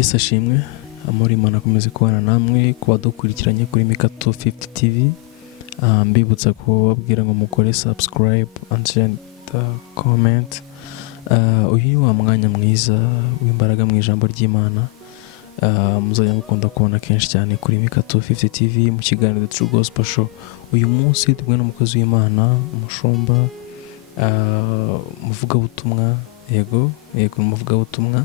Yesu ashimwe, amahoro y'Imana akomeze kubana namwe, kuba dukurikiranye kuri Mika 250 TV. Mbibutsa kubabwira ngo mukore subscribe and share comment. Uyu ni wa mwanya mwiza w'imbaraga mu ijambo ry'Imana. Muzajya mukunda kubona kenshi cyane kuri Mika 250 TV mu kiganiro The True Gospel Show. Uyu munsi tubwe n'umukozi w'Imana, umushumba, muvugabutumwa, yego umuvugabutumwa,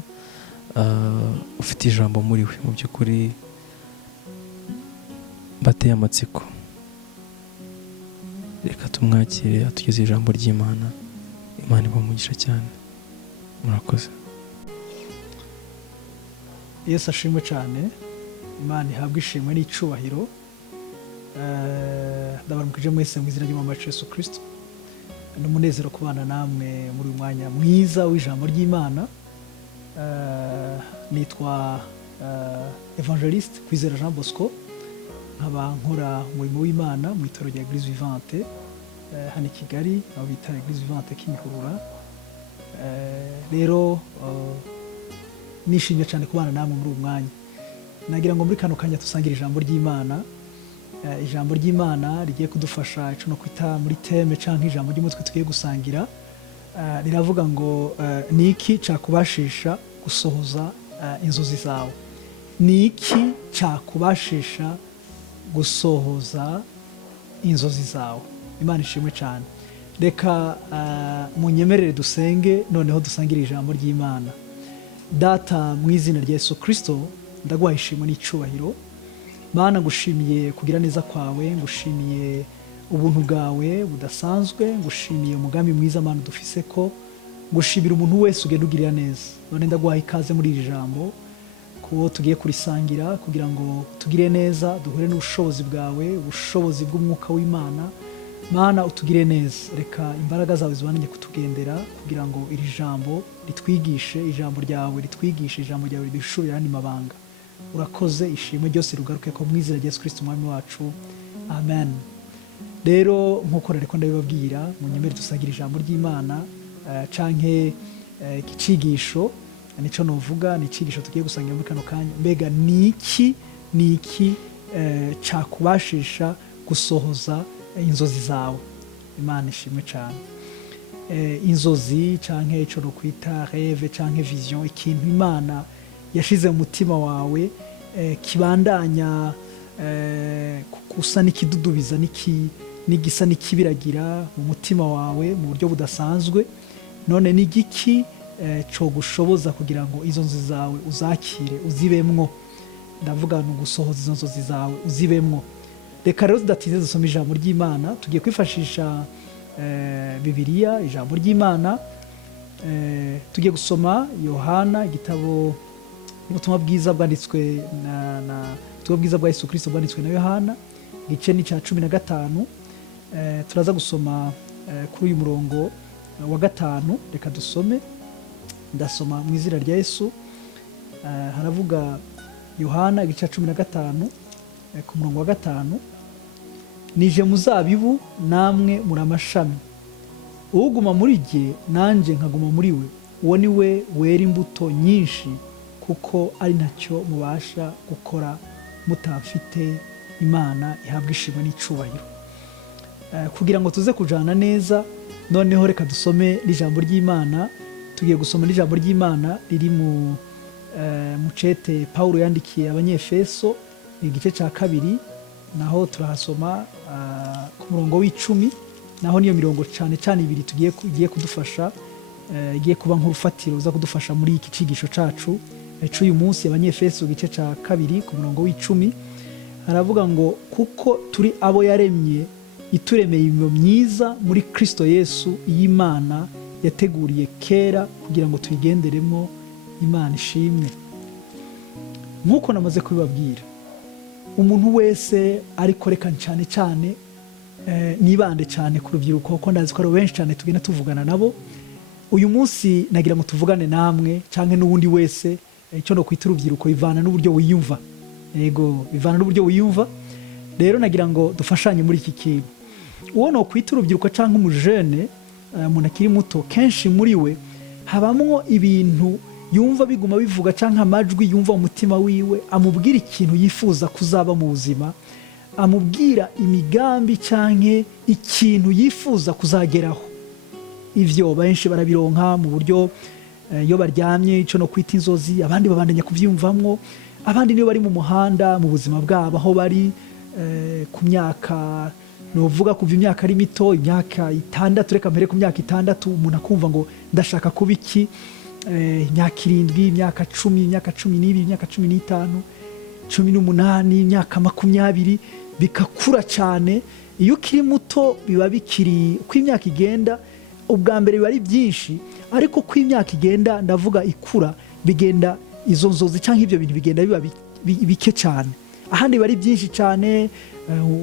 ufite ijambo muri we. Mu by'ukuri bateye amatsiko. Reka tumwakire atugeze ijambo ry'Imana. Imana ibamugisha cyane. Murakoze. Yesu ashimwe cyane. Imana ihabwe ishimwe n'icubahiro. Ndabaramukije mwese mu izina ry'Umwami wacu Yesu Kristo. N'umunezero kubana namwe muri uyu mwanya mwiza w'ijambo ry'Imana. Nitwa Evangeliste Kwizera Jean Bosco, nkaba nkora umurimo w'Imana mu itorero rya Église Vivante hano i Kigali, aho bita Église Vivante Kimihurura. Rero nishimye cyane kubana namwe muri uyu mwanya. Nagira ngo muri kano kanya dusangire ijambo ry'Imana. Ijambo ry'Imana rigiye kudufasha ico no kwita muri teme canke ijambo ry'umutwe tugiye gusangira. Riravuga ngo niki cakubashisha gusohoza inzozi zawe. Niki cakubashisha gusohoza inzozi zawe. Imana ishimwe cyane. Reka munyemerere dusenge, noneho dusangire ijambo ry'Imana. Data, mu izina rya Yesu Kristo, ndaguhaye ishimwe n'icubahiro. Mana, ngushimiye kugira neza kwawe, ngushimiye ubuntu bwawe budasanzwe, ngushimiye umugambi mwiza Mana dufise ko, ngushimira umuntu wese ugenda ugirira neza. None ndaguhaye ikaze muri iri jambo ko tugiye kurisangira kugira ngo tugire neza, duhure n'ubushobozi bwawe, ubushobozi bw'umwuka w'Imana. Mana, utugire neza. Reka imbaraga zawe zibananye kutugendera kugira ngo iri jambo ritwigishe, ijambo ryawe ritwigishe, ijambo ryawe riduhishurire andi mabanga. Urakoze, ishimwe ryose rugaruke ko mu izina rya Yesu Kristo umwami wacu. Amen. Rero nkuko nariko ndabibabwira, munyemerere dusangire ijambo ry'Imana canke ikicigisho. Nico novuga, ni icigisho tugiye gusangira muri kano kanya. Mbega niki cakubashisha gusohoza inzozi zawe. Imana ishimwe cyane. Inzozi canke ico no kwita rêve canke vision, ikintu Imana yashize mu mutima wawe kibandanya kusa n'ikidudubiza n'igisa n'ikibiragira mu mutima wawe mu buryo budasanzwe. None ni igiki cyo gushoboza kugira ngo izo nzozi zawe uzakire, uzibemwo. Ndavuga no gusohoza izo nzozi zawe uzibemwo. Reka rero tudatinze dusome ijambo ry'Imana. Tugiye kwifashisha Bibiliya, ijambo ry'Imana. Tugiye gusoma Yohana, igitabo ubutumwa bwiza bwanditswe ubutumwa bwiza bwa Yesu Kristo bwanditswe na Yohana, igice ni cya 15. Turaza gusoma kuri uyu murongo wa 5. Reka dusome. Ndasoma mu izina rya Yesu. Haravuga Yohana igice cya 15 ku murongo wa 5. Nije muzabibu, namwe muri amashami. Uguma muri jye, nanje nkaguma muri we, uwo ni we wera imbuto nyinshi, kuko ari ntacyo mubasha gukora mutafite Imana. Ihabwe ishimwe n'icubahiro. Kugira ngo tuze kujana neza, noneho reka dusome n'ijambo ry'Imana. Tugiye gusoma n'ijambo ry'Imana riri mu cete Paulo yandikiye Abanyefeso, igice cya 2. Naho turahasoma ku murongo w'10. Naho niyo mirongo cyane ibiri tugiye kudufasha, igiye kuba nk'urufatiro uza kudufasha muri iki cigisho cacu cy'uyu munsi. Abanyefeso igice cya 2 ku murongo w'10 haravuga ngo kuko turi abo yaremye, ituremeye imirimo myiza muri Kristo Yesu, y'Imana yateguriye kera kugira ngo tuyigenderemo. Imana ishimwe. Nkuko namaze kubibabwira, umuntu wese ariko reka cyane nibande cyane ku rubyiruko, kuko ndazi ko ari benshi cyane tugenda tuvugana nabo. Uyu munsi nagira ngo tuvugane namwe canke n'ubundi wese. Icyo no kwita urubyiruko bivana n'uburyo wiyumva. Yego, bivana n'uburyo wiyumva. Rero nagira ngo dufashanye muri iki kintu. Uwo no kwita urubyiruko canke umujene, umuntu akiri muto, kenshi muri we habamwo ibintu yumva biguma bivuga cyangwa amajwi yumva mu mutima wiwe amubwira ikintu yifuza kuzaba mu buzima, amubwira imigambi cyangwa ikintu yifuza kuzageraho. Ibyo benshi barabironka mu buryo iyo baryamye icyo no kwita inzozi, abandi babandanya kubyiyumvamwo, abandi niyo bari mu muhanda mu buzima bwabo aho bari ku myaka nuvuga kuva imyaka ari mito, imyaka 6, reka mbere ku myaka 6 umuntu akumva ngo ndashaka kuba iki, imyaka 7, imyaka 10, imyaka 12, imyaka 15, 18, imyaka 20 bikakura cyane. Iyo ukiri muto biba bikiri uko imyaka igenda, ubwa mbere biba ari byinshi, ariko uko imyaka igenda ndavuga ikura bigenda izo nzozi cyangwa ibyo bintu bigenda biba bike cyane. Ahandi bari byinshi cyane,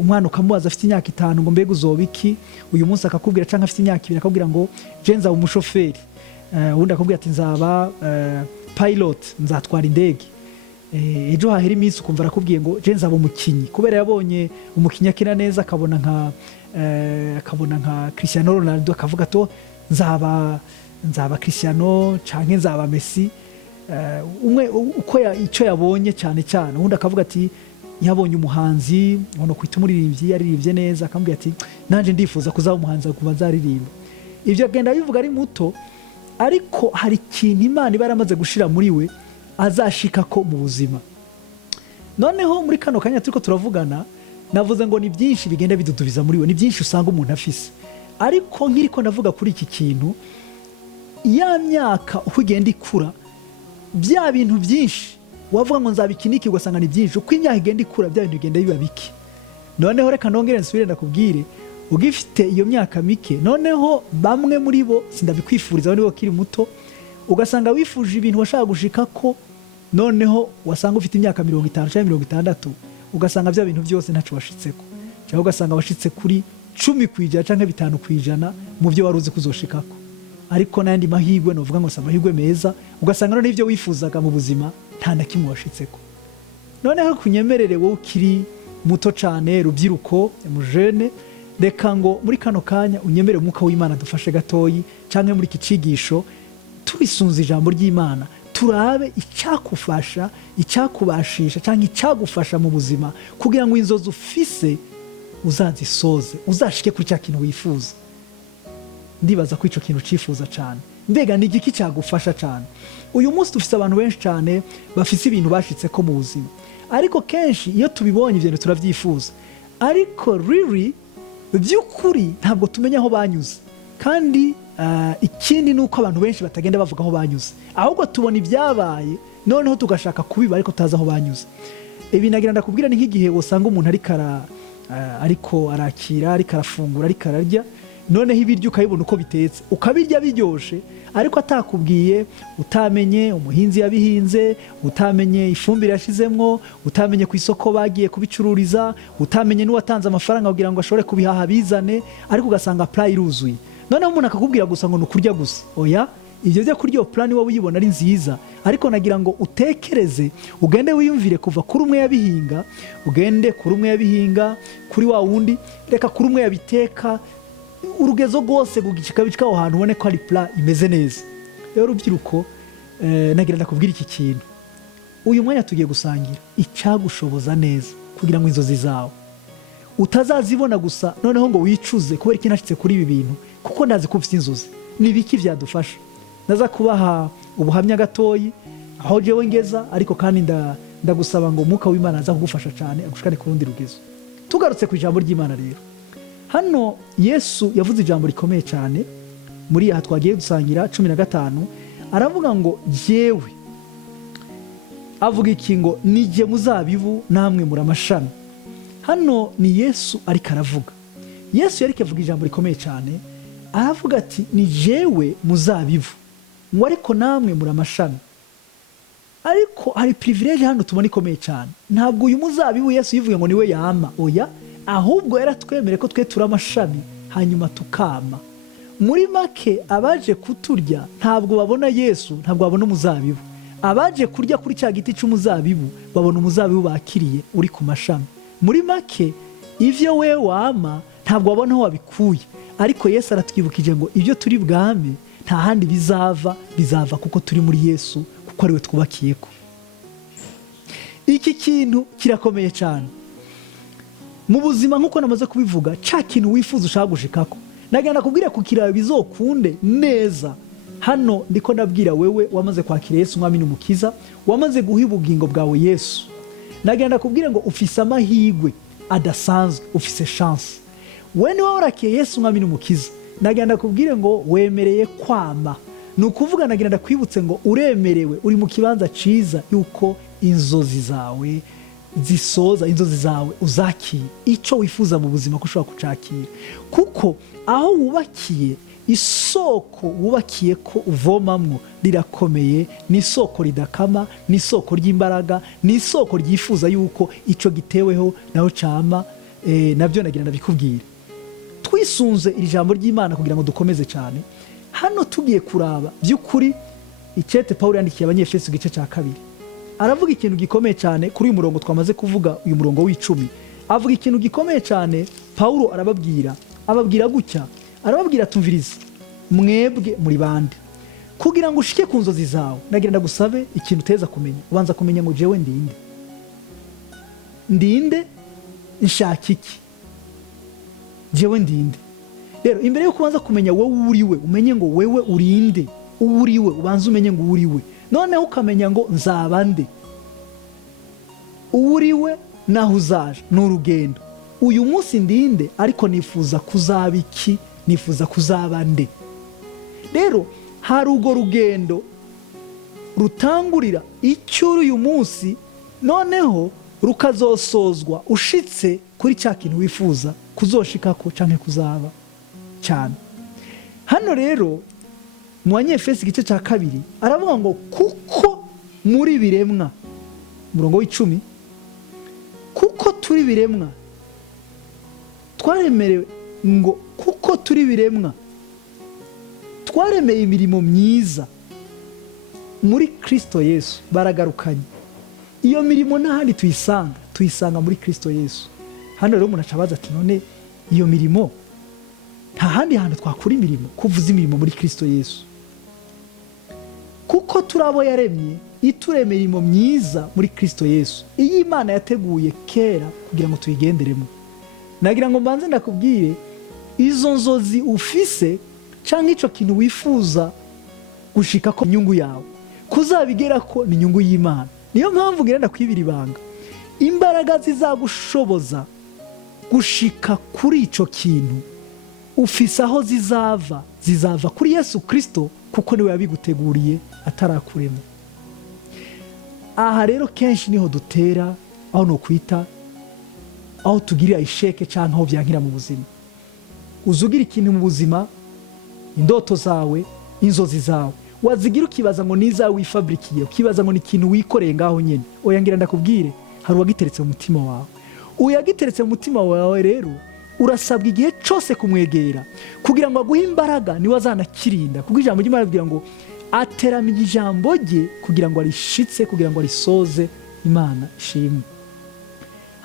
umwana ukamubaza afite imyaka 5 ngo mbega uzoba iki, uyu munsi akakubwira cyangwa afite imyaka 2 akakubwira ngo je nzaba umushoferi, ubundi akakubwira ati nzaba pilot, nzatwara indege. Ejo hahera iminsi ukumva arakubwiye ngo je nzaba umukinyi, kubera yabonye umukinyi akina neza akabona nka Cristiano Ronaldo, akavuga to nzaba Cristiano cyangwa nzaba Messi. Umwe uko icyo yabonye cyane cyane, ubundi akavuga ati yabonye umuhanzi ubona kwita umuririmbyi yaririmbye neza, akambwira ati nanje ndifuza kuzaba umuhanzi kuba nzaririmba. Ibyo agenda bivuga ari muto, ariko hari ikintu Imana iba yaramaze gushira muri we azashika ko mu buzima. Noneho muri kano kanya turiko turavugana, navuze ngo ni byinshi bigenda bidudubiza muri we, ni byinshi usanga umuntu afise, ariko nkiriko ndavuga kuri iki kintu, ya myaka uko igenda ikura, bya bintu byinshi wavuga ngo nzabikiniki ugasanga ni byinshi, uko imyaka igenda ikura bya bintu bigenda biba bike. Noneho reka nongere nsubire ndakubwire, ugifite iyo myaka mike, noneho bamwe muri bo sindabikwifuriza nibo kiri muto, ugasanga wifuje ibintu washaka gushika ko, noneho wasanga ufite imyaka 50 cyangwa 60, ugasanga bya bintu byose ntacu washitseko, cyangwa ugasanga washitse kuri 10% cyangwa 5% mu byo waruzi kuzoshikako. Ariko nandi mahigwe novuga ngo samahigwe meza, ugasanga none ivyo wifuzaga mu buzima nta na kimwe washitseko. Noneho kunyemerere wowe ukiri muto cyane, rubyiruko, mujene, reka ngo muri kano kanya unyemere umwuka w'Imana dufashe gatoyi, cyangwa muri kicigisho turisunza ijambo ry'Imana, turabe icyakufasha, icyakubashisha cyangwa icyagufasha mu buzima, kugira ngo inzozi ufise uzazisoze, uzashike kuri cya kintu wifuza. Ndibaza ko ico kintu cifuza cyane, mbega ni igiki cyagufasha cyane. Uyu munsi dufise abantu benshi cyane bafise ibintu bashitse ko mu buzima, ariko kenshi iyo tubibonye ibyo turavyifuza, ariko really by'ukuri ntabwo tumenya aho banyuze. Kandi ikindi nuko abantu benshi batagenda bavuga aho banyuze, ahubwo tubona ibyabaye noneho tugashaka kubiba ariko taza aho banyuze. Ibi nagira ndakubwira ni nk'igihe usanga umuntu ariko arakira, ariko arafungura, ariko ararya, noneho ibiryo ukabibona uko bitetse, ukabirya biryoshe, ariko atakubwiye, utamenye umuhinzi yabihinze, utamenye ifumbire yashizemwo, utamenye ku isoko bagiye kubicururiza, utamenye n'uwatanze amafaranga kugira ngo ashobore kubihaha bizane, ariko ugasanga plan iruzuye. Noneho umuntu akakubwira gusa ngo nukurya gusa. Oya, ibyo byo kurya plan wowe uyibona ari nziza, ariko nagira ngo utekereze, ugende wiyumvire kuva kuri umwe yabihinga, ugende kuri umwe yabihinga, kuri wa wundi, reka kuri umwe yabiteka, urugezo rwose gugicika bicika aho hantu ubone ko ari plan imeze neza. Rero rubyiruko, nagira ndakubwira iki kintu, uyu mwanya tugiye gusangira icyagushoboza neza kugira ngo inzozi zawe utazazibona gusa noneho ngo wicuze kubera iki nashitse kuri ibi bintu, kuko ndazi ko ufite inzozi. Ni biki byadufasha? Naza kubaha ubuhamya gatoyi aho jewe ngeza, ariko kandi ndagusaba ngo umwuka w'Imana aza kugufasha cyane, agushikane ku rundi rugezo. Tugarutse ku ijambo ry'Imana rero, hano Yesu yavuze ijambo rikomeye cyane muri aha twagiye dusangira 15, aravuga ngo jewe, avuga iki ngo nije muzabibu namwe muri amashami. Hano ni Yesu ariko aravuga. Yesu yariko avuga ijambo rikomeye cyane, aravuga ati ni jewe muzabibu, ngo ariko namwe muri amashami. Ariko hari privilege hano tubona ikomeye cyane, ntabwo uyu muzabibu Yesu yivuye ngo niwe yama, oya, ahubwo yaratwemere ko twe turi amashami hanyuma tukama. Muri make abaje kuturya ntabwo babona Yesu, ntabwo babona umuzabibu. Abaje kurya kuri cya giti cy'umuzabibu babona umuzabibu bakiriye uri ku mashami. Muri make ivyo we wama ntabwo babona aho wabikuye, ariko Yesu aratwibukije ngo ibyo turi bwame nta handi bizava kuko turi muri Yesu, kuko ariwe twubakiyeko. Iki kintu kirakomeye cyane mu buzima, nk'uko namaze kubivuga. Cya kintu wifuza ushaka gushikako, nagenda kubwira kukirabe bizokunde neza. Hano ndiko ndabwira wewe wamaze kwakira Yesu umwami n'umukiza, wamaze guha ubugingo bwawe Yesu. Nagenda kubwira ngo ufise amahirwe adasanzwe, ufise chance. We ni warakiye Yesu umwami n'umukiza, nagenda kubwire ngo wemereye kwama. Ni ukuvuga nagenda kwibutse ngo uremerewe, uri mu kibanza ciza yuko inzozi zawe zisoza, inzozi zawe uzakiye icyo wifuza mu buzima ko ushobora kucakira. Kuko aho wubakiye, isoko wubakiye ko uvomamwo rirakomeye, ni isoko ridakama, ni isoko ry'imbaraga, ni isoko ryifuza yuko icyo giteweho naho cama. Nabyo nagira ndabikubwira. Twisunze iri jambo ry'Imana kugira ngo dukomeze cyane. Hano tugiye kuraba by'ukuri icyete Pawulo yandikiye Abanyefeso igice cya 2, aravuga ikintu gikomeye cyane kuri uyu murongo twamaze kuvuga, uyu murongo w'10. Avuga ikintu gikomeye cyane. Pawulo ababwira gutya, arababwira tumvirize, mwebwe muri bande kugira ngo ushike ku nzozi zawe. Nagira ndagusabe ikintu uteza kumenya, ubanza kumenya ngo jewe ndinde, nshaka iki, jewe ndinde. Rero imbere yo kubanza kumenya wowe uriwe, umenye ngo wewe urinde, uriwe ubanza umenye ngo uriwe, noneho ukamenya ngo nzaba nde. Uriwe naho uzaje ni urugendo. Uyu munsi ndinde, ariko nifuza kuzaba iki, nifuza kuzaba nde. Rero hari urwo rugendo rutangurira icyo uyu munsi, noneho rukazosozwa ushitse kuri cya kintu wifuza kuzoshikako canke kuzaba cyane. Hano rero mu Banyefeso igice cya 2 aravuga ngo kuko muri biremwa, murongo w'10, kuko turi biremwa twaremerewe, ngo kuko turi biremwa twaremeye imirimo myiza muri Kristo Yesu. Baragarukanye iyo mirimo n'ahandi tuyisanga muri Kristo Yesu. Hano rero umuntu acabaza ati none iyo mirimo nta handi hantu twakura imirimo, kuvuza imirimo muri Kristo Yesu. Kuko turabo yaremye ituremera imirimo myiza muri Kristo Yesu, iyi Imana yateguye kera kugira ngo tuyigenderemo. Nagira ngo mbanze ndakubwire izo nzozi ufise cyangwa icyo kintu wifuza gushika ko inyungu yawe kuzabigera ko ni inyungu y'Imana. Niyo mpamvu ngenda kwibira ibanga, imbaraga zizagushoboza gushika kuri icyo kintu ufise aho zizava kuri Yesu Kristo, kuko niwe yabiguteguriye atarakurema. Aha rero kenshi niho dutera, aho no kwita aho tugirira isheke cyangwa aho byankira mu buzima. Uzugira ikintu mu buzima, indoto zawe, inzozi zawe wazigira ukibaza ngo niza wifabrikiye, ukibaza ngo ni ikintu wikoreye ngaho nyene. Oya ngira ndakubwire, hari uwagiteretse mu mutima wawe. Uyagiteretse mu mutima wawe rero urasabwa igihe cyose kumwegera kugira ngo aguhe imbaraga, niwe azanakirinda. Kuko ijambo ry'Imana rivuga ngo ateramije ijambo rye kugira ngo arishitse, kugira ngo arisoze. Imana ishimwe.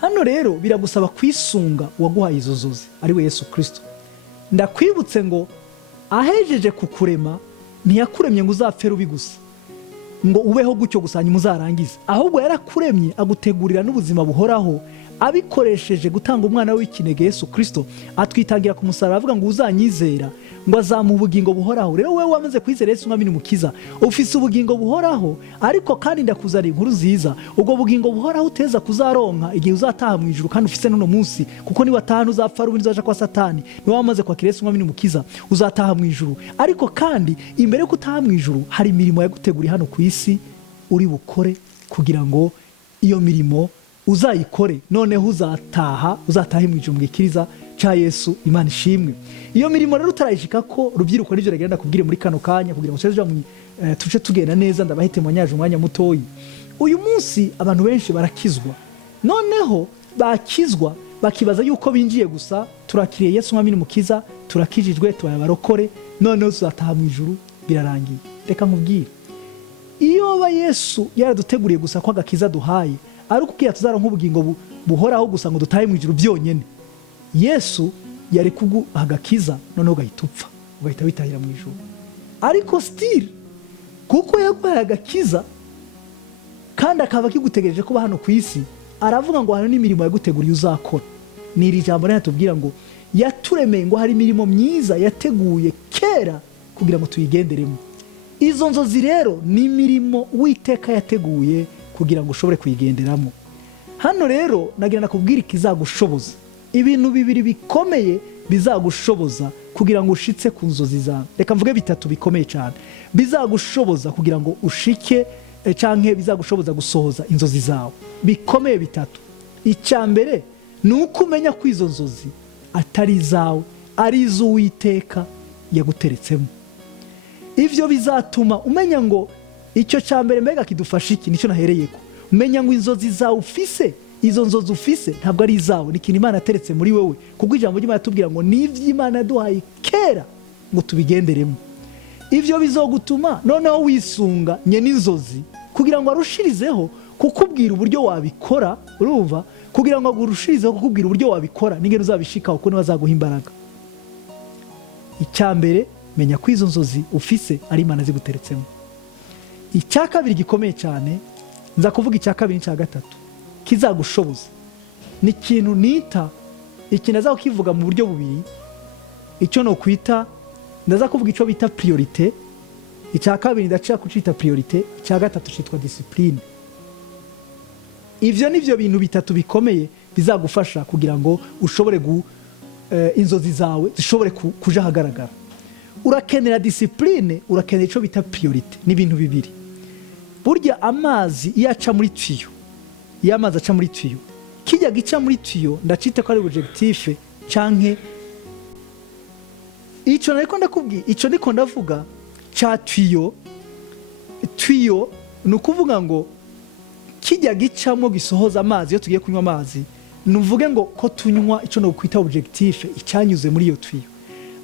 Hano rero biragusaba kwisunga uwaguhaye izo nzozi, ari we Yesu Kristo. Ndakwibutse ngo ahejeje kukurema ntiyakuremye ngo uzapfe rubi gusa, ngo ubeho gutyo gusa hanyuma uzarangize. Ahubwo yarakuremye agutegurira n'ubuzima buhoraho, abikoresheje gutanga umwana w'ikinege Yesu Kristo. Atwitangira ku musaraba avuga ngo uzanyizera ngo azamuha ubugingo buhoraho. Rero wewe wamaze kwizera Yesu umwami n'umukiza, ufise ubugingo buhoraho. Ariko kandi ndakuzanira inkuru nziza, ubwo bugingo buhoraho uteza kuzaronka igihe uzataha mu ijuru, kandi ufise n'uno munsi. Kuko niba atahana uzapfa rubi, uzaja kwa Satani. Niba wamaze kwakira Yesu umwami n'umukiza uzataha mu ijuru. Ariko kandi imbere yo gutaha mu ijuru hari imirimo yaguteguriye hano ku isi uri bukore, kugira ngo iyo mirimo uzayikore, noneho uzatahe mu ijuru mu gikiriza cha Yesu. Imana ishimwe. Iyo mirimo rero utarayishika ko, rubyiruko n'ibyo ragenda kubwire muri kano kanya kugira ngo tuce tugenda neza. Ndabahite mu nyaje umwanya mutoyi. Uyu munsi abantu benshi barakizwa, noneho bakizwa bakibaza yuko binjiye gusa, turakiriye Yesu umwami n'umukiza, turakijijwe, tubaye barokore, noneho tuzataha mu ijuru, birarangiye. Reka nkubwire, iyo ba Yesu yaraduteguriye gusa ko agakiza duhaye ari ukubwira tuzaronka ubugingo buhoraho gusa ngo dutahe mu ijuru byonyene, Yesu yari kuguha agakiza, noneho ugahita upfa, ugahita witahira mu ijuru. Ariko still kuko yaguhaye agakiza kandi akaba akigutegereje kuba hano ku isi, aravuga ngo hari n'imirimo yaguteguriye uzakora. Ni iri jambo rero tubwira ngo yaturemeye ngo hari imirimo myiza yateguye kera kugira ngo tuyigenderemo. Izo nzozi rero ni imirimo Uwiteka yateguye kugira ngo ushobore kuyigenderamo. Hano rero nagira nakubwira ikizagushoboza, ibintu bibiri bikomeye bizagushoboza kugira ngo ushitse ku nzozi zawe. Reka mvuge bitatu bikomeye cyane bizagushoboza kugira ngo ushike canke bizagushoboza gusohoza inzozi zawe, bikomeye bitatu. Icyambere ni uko umenya ko izo nzozi atari izawe, ari iz'Uwiteka yaguteretsemo. Ivyo bizatuma umenya ngo icyo cyambere mbega kidufasha iki, nicyo nahereyeko. Umenya ngo inzozi zawe ufise, izo nzozi ufise ntabwo ari izawe, ni ikintu Imana yateretse muri wewe, kuko ijambo ry'Imana tubwira ngo ni ivy'Imana yaduhaye kera ngo tubigenderemo. Ivyo bizogutuma noneho wisunga nyene inzozi kugira ngo arushirizeho kukubwira uburyo wabikora, urumva, kugira ngo agurushirizeho kukubwira uburyo wabikora n'ingene uzabishikaho, kuko niwe azaguha imbaraga. Icyambere, menya ko izo nzozi ufise ari Imana ziguteretsemo. Icya kabiri gikomeye cyane, nza kuvuga icya kabiri n'icya gatatu kizagushoboza, ni ikintu nita, ikintu aza kukivuga mu buryo bubiri. Icyo no kwita, ndaza kuvuga icyo bita priorite. Icya kabiri ndashaka kucita priorite, icya gatatu citwa discipline. Ivyo nivyo bintu bitatu bikomeye bizagufasha kugira ngo ushobore inzozi zawe zishobore kuja hagaragara. Urakenera discipline, urakenera icyo bita priorite. Ni ibintu bibiri. Burya amazi iyo aca muri tuyo, iyo amazi aca muri tuyo, kijya gica muri tuyo ndacite ko ari objectif canke icyo nariko ndakubwiye, icyo ndiko ndavuga ca tuyo. Tuyo ni ukuvuga ngo kijya gicamo gisohoza amazi. Iyo tugiye kunywa amazi, nuvuge ngo ko tunywa icyo no kwita objectif, icyanyuze muri iyo tuyo.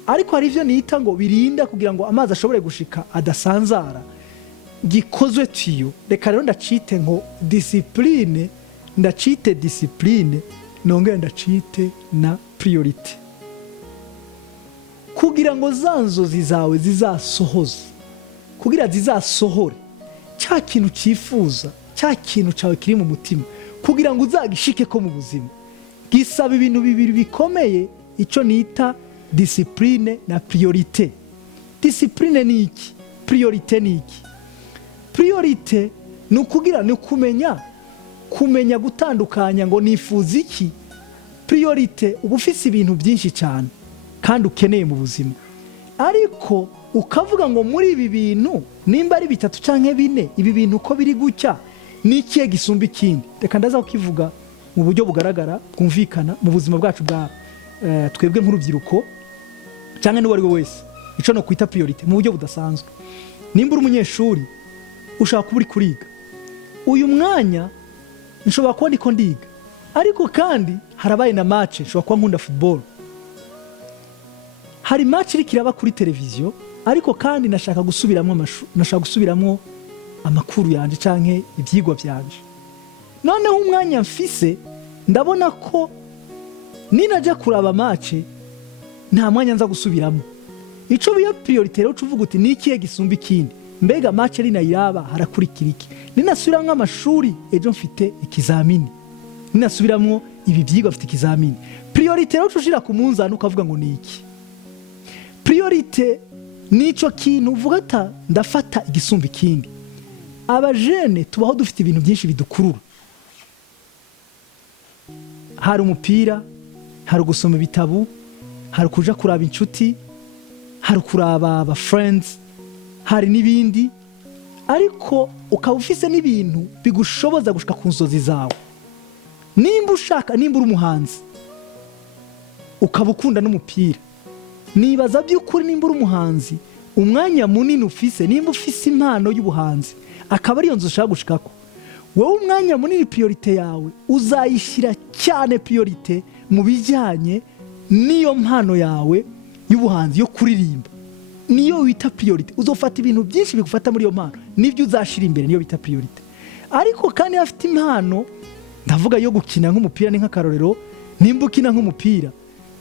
Ariko hari ivyo nita ngo birinda kugira ngo amazi ashobore gushika adasanzara, gikozwe tuyo. Reka rero ndacite ngo discipline, ndacite discipline, nongera ndacite na priority, kugira ngo za nzozi zawe zizasohoze, kugira zizasohore cya kintu cyifuza, cya kintu cyawe kiri mu mutima, kugira ngo uzagishike ko mu buzima, gisaba ibintu bibiri bikomeye. Icyo nita discipline na priorite. Discipline ni iki? Priorite ni iki? Priorite ni ukugira, ni kumenya gutandukanya ngo nifuza iki. Priorite uba ufise ibintu byinshi cyane kandi ukeneye mu buzima, ariko ukavuga ngo muri ibi bintu nimba ari bitatu canke bine, ibi bintu uko biri gutya ni ikihe gisumba ikindi. Reka ndaza kukivuga mu buryo bugaragara bwumvikana mu buzima bwacu bwa twebwe nk'urubyiruko cyangwa n'uwo ari we wese. Ico no kwita priorite mu buryo budasanzwe. Nimba uri umunyeshuri ushaka kuba uri kuriga, uyu mwanya nshobora kuba ndiko ndiga, ariko kandi harabaye na match, nshobora kuba nkunda football, hari match iri kiraba kuri televiziyo, ariko kandi nashaka gusubiramo amakuru yanje canke ivyigwa byanje. Noneho umwanya mfise ndabona ko ninaja kuraba match nta mwanya nza gusubiramo. Ico biya priorite rero uvuga uti ni ikihe gisumba ikindi. Mbega match ari nayiraba harakurikira iki? Ninasubiramwo amashuri ejo mfite ikizamini, ninasubiramwo ibi vyigwa mfite ikizamini. Priorite rero ushira ku munzani ukavuga ngo ni iki? Priorite nico kintu uvuga ata ndafata igisumba ikindi. Abajene tubaho dufite ibintu byinshi bidukurura. Hari umupira, hari gusoma ibitabu, hari kuja kuraba inshuti, hari kuraba aba friends, hari n'ibindi, ariko ukaba ufise n'ibintu bigushoboza gushika ku nzozi zawe. Nimba ushaka, nimba uri umuhanzi ukaba ukunda n'umupira, nibaza by'ukuri nimba uri umuhanzi, umwanya munini ufise, nimba ufise impano y'ubuhanzi, akaba ariyo nzu ushaka gushikako, wowe umwanya munini priorite yawe uzayishira cyane priorite mu bijyanye n'iyo mpano yawe y'ubuhanzi yo kuririmba. Niyo wita priorite. Uzofata ibintu byinshi bigufata muri iyo mpano, nibyo uzashira imbere, niyo bita priorite. Ariko kandi afite impano, ndavuga yo gukina nk'umupira ni nk'akarorero, nimba ukina nk'umupira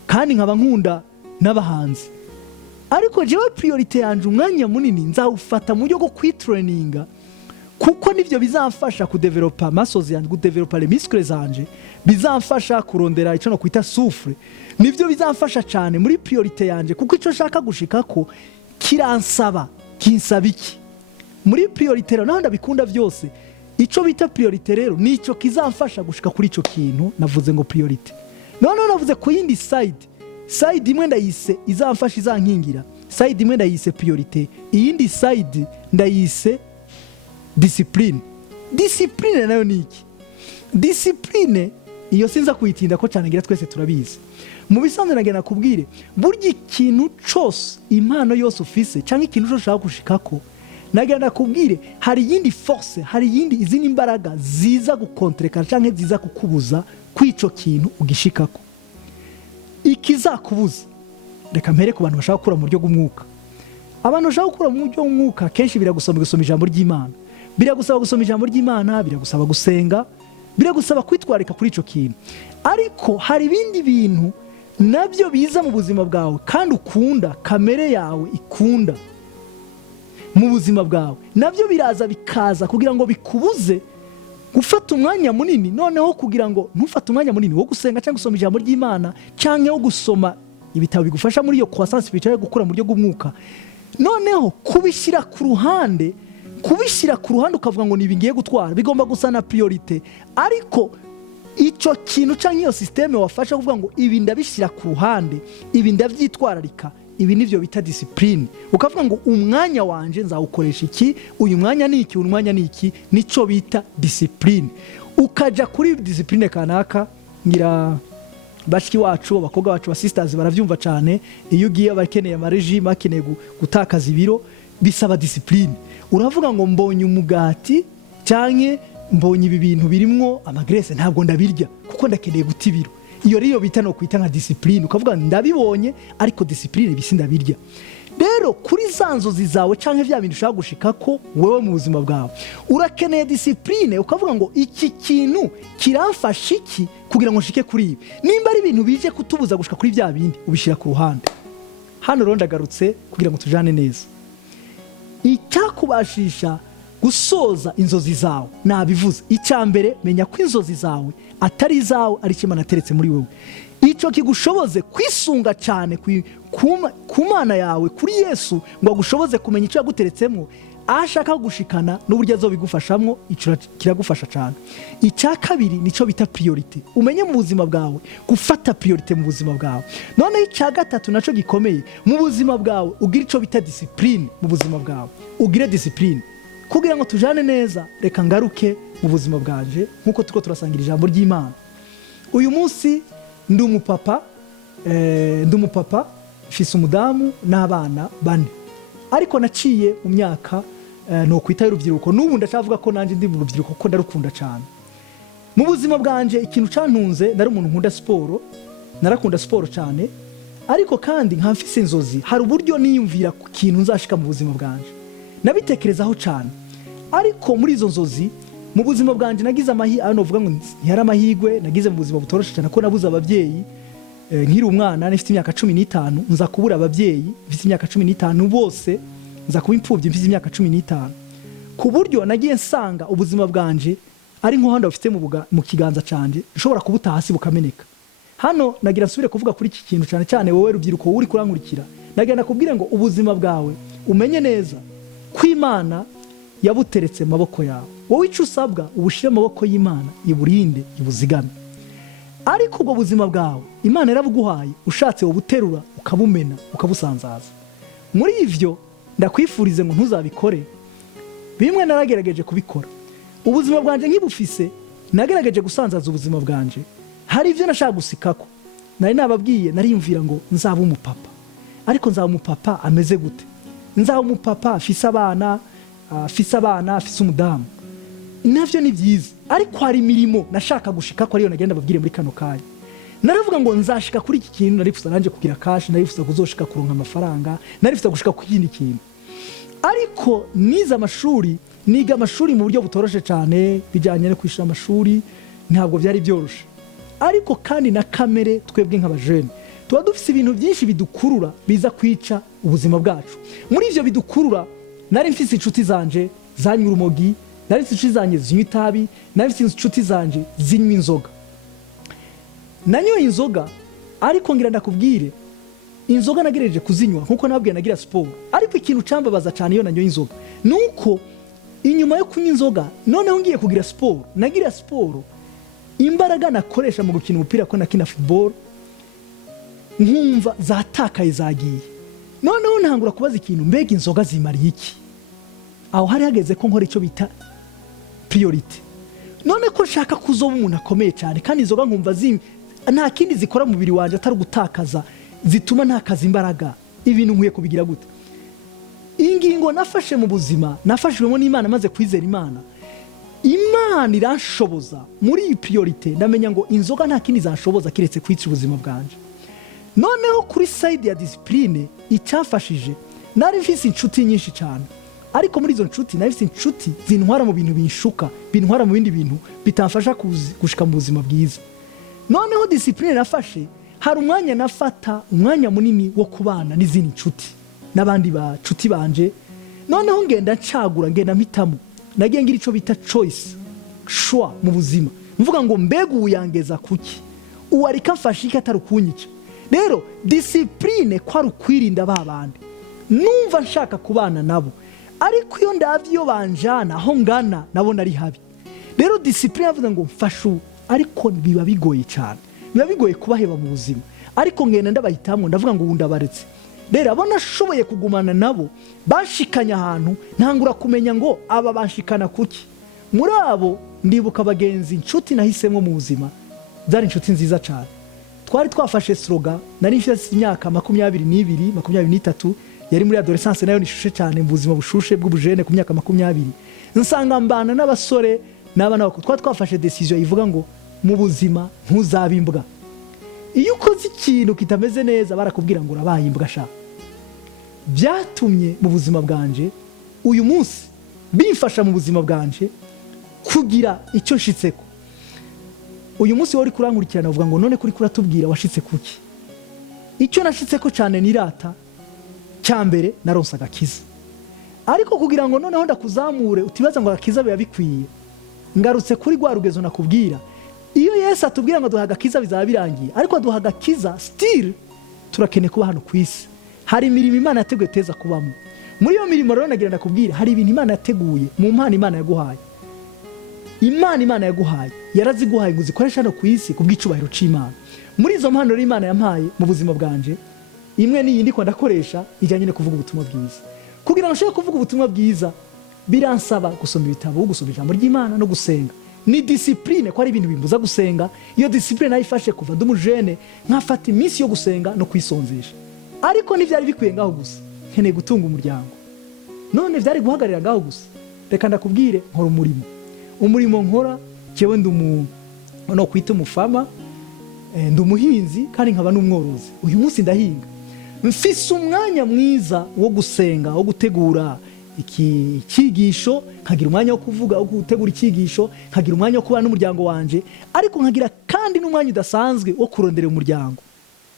kandi nkaba nkunda n'abahanzi, ariko jewe priorite yanje umwanya munini nzawufata mu buryo bwo kwitraininga kuko nivyo bizamfasha kudevelopa muscles yanjye, kudevelopa les muscles zanje, bizamfasha kurondera ico no kwita souffle, nivyo bizamfasha cyane muri priorite yanje, kuko ico shaka gushikako kiransaba, kinsaba iki muri priorite rero, naho ndabikunda byose, ico bita priorite rero nico kizamfasha gushika kuri ico kintu navuze ngo priorite. None navuze ku yindi side imwe ndayise izamfasha, izankingira, side imwe ndayise priorite, iyindi side ndayise discipline. Discipline nayo niki? Discipline iyo sinza kuyitinda ko cyane, ngira twese turabizi. Mu bisanzwe nagenda kubwire, burya ikintu cyose, impano yose ufise cyangwa ikintu cyose ushaka gushikako, nagenda kubwire hari yindi force, hari yindi izindi imbaraga ziza gukontreka cyangwa ziza kukubuza kwico kintu ugishikako. Ikizakubuza, reka mpere ku bantu bashaka gukura mu buryo bw'umwuka. Abantu bashaka gukura mu buryo bw'umwuka kenshi biragusaba gusoma ijambo ry'Imana, biragusaba gusoma ijambo ry'Imana, biragusaba gusenga, biragusaba kwitwarika kuri ico kintu. Ariko hari ibindi bintu nabyo biza mu buzima bwawe kandi ukunda, kamere yawe ikunda mu buzima bwawe, nabyo biraza bikaza kugira ngo bikubuze gufata umwanya munini, noneho kugira ngo ntufate umwanya munini wo gusenga cyangwa gusoma ijambo ry'Imana cyangwa wo gusoma ibitabo bigufasha muri iyo croissance spirituelle, gukura mu buryo bw'umwuka, noneho kubishyira ku ruhande ukavuga ngo nibi ngiye gutwara, bigomba gusa na priorite. Ariko icyo kintu cyangwa iyo systeme wafasha kuvuga ngo ibi ndabishyira ku ruhande, ibi ndabyitwararika, ibi nivyo bita discipline. Ukavuga ngo umwanya wanje nzawukoresha iki, uyu mwanya ni iki, uyu mwanya ni iki, nico bita discipline. Ukaja kuri discipline kanaka, ngira bashiki wacu, abakobwa bacu, ba sisters baravyumva cyane, iyo ugiye bakeneye ama regime, akeneye gutakaza ibiro, bisaba discipline. Uravuga ngo mbonye umugati cyangwa mbonye ibi bintu birimwo amagrese, ntabwo ndabirya kuko ndakeneye guta ibiro. Iyo rero bita no kwita nka discipline. Ukavuga ndabibonye ariko discipline bisi ndabirya. Rero kuri zanzozi zawe cyangwa vya bintu ushaka gushikako wewe mu buzima bwawe, urakeneye discipline. Ukavuga ngo iki kintu kiramfasha iki kugira ngo nshike kuri ibi. Nimba ari ibintu bije kutubuza gushika kuri vya bindi, ubishira ku ruhande. Hano rero ndagarutse kugira ngo tujane neza. Icyakubashisha gusoza inzozi zawe nabivuze. Icyambere, menya ko inzozi zawe atari zawe, ari Imana ateretse muri wewe. Ico kigushoboze kwisunga cyane ku Mana yawe, kuri Yesu, ngo agushoboze kumenya icyo yaguteretsemo, ashaka gushikana n'uburyo azobigufashamwo, ico kiragufasha cyane. Icya kabiri nico bita priorite. Umenye mu buzima bwawe gufata priorite mu buzima bwawe. None icya gatatu naco gikomeye mu buzima bwawe, ugira ico bita discipline mu buzima bwawe. Ugire discipline. Kugira ngo tujane neza, reka ngaruke mu buzima bwanje nkuko tuko turasangira ijambo ry'Imana. Uyu munsi ndi umupapa, mfise umudamu n'abana 4. Ariko naciye mu myaka no kwita y'urubyiruko, n'ubu ndacavuga ko nanje ndi mu rubyiruko ko ndarukunda cyane. Mu buzima bwanje ikintu cantunze, nari umuntu nkunda siporo, narakunda siporo cyane, ariko kandi nkamfise inzozi. Hari uburyo niyumvira ku kintu nzashika mu buzima bwanje, nabitekerezaho cyane. Ariko muri izo nzozi mu buzima bwanje nagize novuga ngo yari amahigwe nagize mu buzima butoroshe cyane, ko nabuze ababyeyi nkiri umwana, nifite imyaka 15, nza kubura ababyeyi mfite imyaka 15 bose, nza kuba impfubyi mfite imyaka 15, ku buryo nagiye nsanga ubuzima bwanje ari nk'uhanda ufite mu kiganza canje, ushobora kubuta hasi bukameneka. Hano nagira nsubire kuvuga kuri iki kintu cyane cyane wowe rubyiruko uri kurankurikira, nagira nakubwire ngo ubuzima bwawe umenye neza ko Imana yabuteretse mu maboko yawe. Wowe icyo usabwa ubushire mu maboko y'Imana, iburinde ibuzigame. Ariko ubwo buzima bwawe Imana yarabuguhaye, ushatse wobuterura ukabumena ukabusanzaza. Muri ivyo ndakwifurize ngo ntuzabikore. Bimwe naragerageje kubikora. Ubuzima bwanje nkibufise, nagerageje gusanzaza ubuzima bwanje. Hari ivyo nashaka gusikako. Nari nababwiye, nariyumvira ngo nzaba umupapa. Ariko nzaba umupapa ameze gute? Nzaba umupapa afise abana, afise umudamu. Navyo ni byiza, ariko hari imirimo nashaka gushika ko ariyo nagenda babwire muri kano kanya. Naravuga ngo nzashika kuri iki kintu, narifuza nanje kugira cash, narifuza kuzoshika kuronka amafaranga, narifuza gushika ku kindi kintu. Ariko niza amashuri, niga amashuri mu buryo butoroshe cyane, bijyanye no kwishura amashuri, ntabwo byari byoroshe. Ariko kandi na kamere twebwe nk'abajene tuba dufise ibintu byinshi bidukurura biza kwica ubuzima bwacu. Muri ivyo bidukurura, nari mfise inshuti zanje zanywa urumogi, nari mfise inshuti zanjye zinywa itabi, nari mfise inshuti zanjye zinywa inzoga. Nanyoye inzoga, ariko ngira ndakubwire, inzoga nagerageje kuzinywa nkuko nababwiye nagira siporo, ariko ikintu cambabaza cyane iyo nanyoye inzoga nuko inyuma yo kunywa inzoga noneho ngiye kugira siporo, nagira siporo imbaraga nakoresha mu gukina umupira ko nakina football nkumva zatakaye zagiye. Noneho ntangura kubaza ikintu, mbega inzoga zimariye iki? Aho hari hageze ko nkora icyo bita priority. None ko nshaka kuzoba umuntu akomeye cyane, kandi inzoga nkumva nta kindi zikora mu mubiri wanje atari gutakaza, zituma ntakaza imbaraga. Ibintu nkwiye kubigira gute? Ingingo nafashe mu buzima, nafashijwemo n'Imana maze kwizera Imana. Imana iranshoboza muri iyi priority, ndamenya ngo inzoga nta kindi zanshoboza kiretse kwica ubuzima bwanje. Noneho kuri side ya discipline icyafashije, nari mfise inshuti nyinshi cyane, ariko muri izo nshuti nari mfise inshuti zintwara mu bintu binshuka, bintwara mu bindi bintu bitamfasha gushika mu buzima bwiza. Noneho discipline nafashe, hari umwanya nafata umwanya munini wo kubana n'izindi nshuti n'abandi bacuti banje. Noneho ngenda ncagura, ngenda mpitamo, nagiye ngira ico bita choice, choix mu buzima, mvuga ngo mbega uyangeza kuki, uwarika mfashe iki atari kunyica. Rero discipline kwari ukwirinda babandi numva nshaka kubana nabo, ariko iyo ndavyo banjana aho ngana nabo nari habi. Rero discipline yavuze ngo mfashu, ariko biba bigoye cyane, biba bigoye kubaheba mu buzima, ariko ngenda ndabahitamwe, ndavuga ngo ndabaretse. Rero abo nashoboye kugumana nabo bashikanya ahantu, ntangura kumenya ngo aba banshikana kuki. Muri abo ndibuka abagenzi inshuti nahisemo mu buzima, zari inshuti nziza cyane. Twari twafashe slogan, nari mfite imyaka 22, 23, yari muri adolescence, nayo nishushe cyane mu buzima bushushe bw'ubujene ku myaka 20. Nsanga mbana n'abasore n'abana bako, twafashe decision ivuga ngo mu buzima ntuzabimbwa. Iyo ukoze ikintu kitameze neza barakubwira ngo urabaye imbwa sha. Byatumye mu buzima bwanje uyu munsi bimfasha mu buzima bwanje kugira icyo nshitseko. Uyu munsi wari kurankurikirana uvuga ngo none kuri kuratubwira washitse kuki? Icyo nashitseko cyane nirata cyambere naronsa gakiza. Ariko kugira ngo noneho ndakuzamure utibaza ngo gakiza biba bikwiye, ngarutse kuri gwa rugezo nakubwira, iyo Yesu atubwira ngo duha gakiza bizaba birangiye, ariko duha gakiza still turakene kuba hano kwisi. Hari imirimo Imana yateguye teza kubamo. Muri iyo mirimo rero nagira ndakubwira, hari ibintu Imana yateguye mu mpano Imana yaguhaye. Imana yaguhaye, yaraziguhaye ngo uzikoreshe hano ku isi kubw'icubahiro c'Imana. Muri izo mpano Imana yampaye mu buzima bwanje, imwe n'iyindi ko ndakoresha ijyanye no kuvuga ubutumwa bwiza. Kugira ngo nshobore kuvuga ubutumwa bwiza biransaba gusoma ibitabo, gusoma ijambo ry'Imana no gusenga. Ni discipline, ko ari ibintu bimbuza gusenga. Iyo discipline nayifashe kuva ndumujene, nkafata iminsi yo gusenga no kwisonzesha. Ariko ntivyari bikwiye ngaho gusa, nkeneye gutunga umuryango. None vyari guhagarira ngaho gusa. Reka ndakubwire, nkora umurimo nkora cyewe no kwita umufama, ndumuhinzi kandi nkaba n'umworozi. Uyu munsi ndahinga, mfise umwanya mwiza wo gusenga, wo gutegura ikigisho, nkagira umwanya wo kuvuga, wo gutegura ikigisho, nkagira umwanya wo kubana n'umuryango wanje, ariko nkagira kandi n'umwanya udasanzwe wo kurondera umuryango.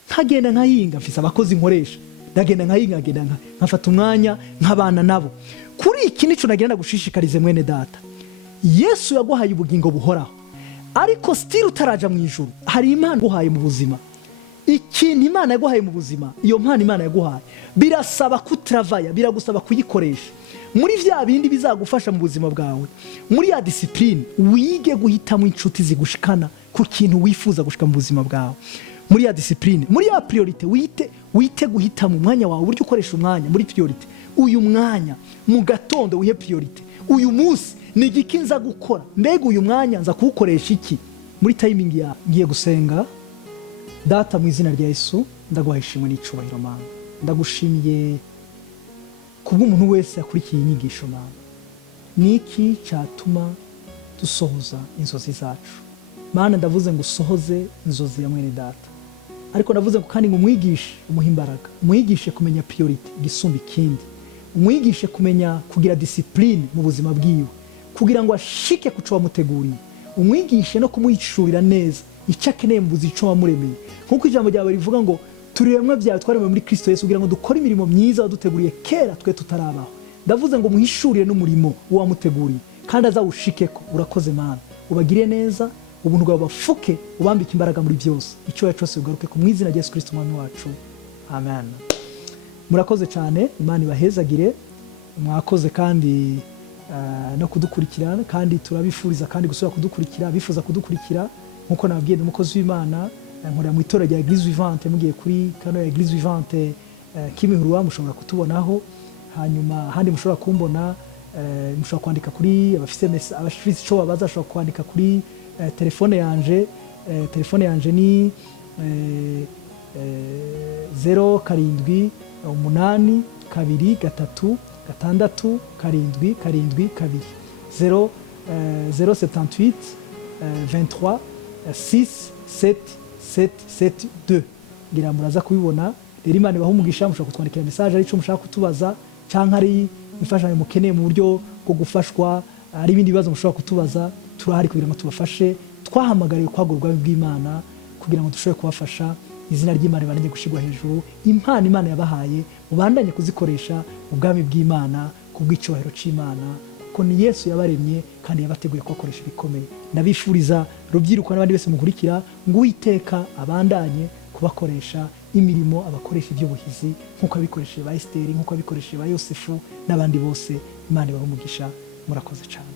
Nkagenda nkahinga, mfise abakozi nkoresha, ndagenda nkahinga, nkafata umwanya nkabana nabo. Kuri iki nico nagenda gushishikarize mwene data, Yesu yaguhaye ubugingo buhoraho, ariko still utaraja mu ijuru hari Imana yaguhaye mu buzima. Ikintu Imana yaguhaye mu buzima, iyo mpano Imana yaguhaye birasaba kutravaya, biragusaba kuyikoresha muri vya bindi bizagufasha mu buzima bwawe. Muri ya discipline wige guhitamo inshuti zigushikana ku kintu wifuza gushika mu buzima bwawe. Muri ya discipline, muri ya priority wite guhitamo umwanya wawe, uburyo ukoresha umwanya muri priority. Uyu mwanya mu gatondo wihe priority. Uyu munsi ni igiki nza gukora, mbega uyu mwanya nza kuwukoresha iki muri timing ya ngiye gusenga. Data, mu izina rya Yesu ndaguhaye ishimwe n'icubahiro Mana. Ndagushimiye kubw'umuntu wese yakurikiye inyigisho Mana. Niki cyatuma dusohoza inzozi zacu Mana? Ndavuze ngo usohoze inzozi ya mwene data, ariko ndavuze ngo kandi ngo umwigishe, umuhe imbaraga, umwigishe kumenya priority gisumba ikindi, umwigishe kumenya kugira discipline mu buzima bwiwe kugira ngo ashike kuco wamuteguriye, umwigishe no kumuhishurira neza icyo akeneye mu buzima ico wamuremeye. Nkuko ijambo ryawe rivuga ngo turi bamwe byawe twaremwe muri Kristo Yesu kugira ngo dukore imirimo myiza waduteguriye kera twe tutarabaho. Ndavuze ngo muhishurire n'umurimo wamuteguriye kandi azawushikeko. Urakoze Mana, ubagire neza, ubuntu bwawe bafuke, ubambike imbaraga muri byose, icyo cyose ugaruke ku mwizina rya Yesu Kristo umwami wacu, amen. Murakoze cyane, Imana ibahezagire, mwakoze kandi no kudukurikirana, kandi turabifuriza kandi gusubira kudukurikira, bifuza kudukurikira nkuko nababwiye n'umukozi w'Imana, nkorera mu itorero rya Eglise Vivante, mugiye kuri kano ya Eglise Vivante Kimihurura mushobora kutubonaho, hanyuma handi mushobora kumbona, mushobora kwandika kuri abafite icyo babaza, ashobora kwandika kuri telefone yanje, telefone yanje ni 078 2 3 7 7 23 6 7 7 7 2. Ngira muraza kubibona. Rero Imana ibaha umugisha, mushobora kutwandikira message ari cyo mushaka kutubaza, cyangwa ari imfashanyo mukeneye mu buryo bwo gufashwa, ari ibindi bibazo mushobora kutubaza, turahari kugira ngo tubafashe. Twahamagariye kwagura ubwami bw'Imana kugira ngo dushobore kubafasha, izina ry'Imana ribananye gushigwa hejuru, impano Imana yabahaye mubandanye kuzikoresha mu bwami bw'Imana kubw'icyubahiro cy'Imana, kuko ni Yesu yabaremye kandi yabateguye kubakoresha ibikomeye. Ndabifuriza rubyiruko n'abandi bese mukurikira ngo Uwiteka abandanye kubakoresha imirimo, abakoresha iby'ubuhizi nk'uko abikoresheje ba Esiteri, nk'uko abikoresheje ba Yosefu n'abandi bose. Imana ibahe umugisha, murakoze cyane.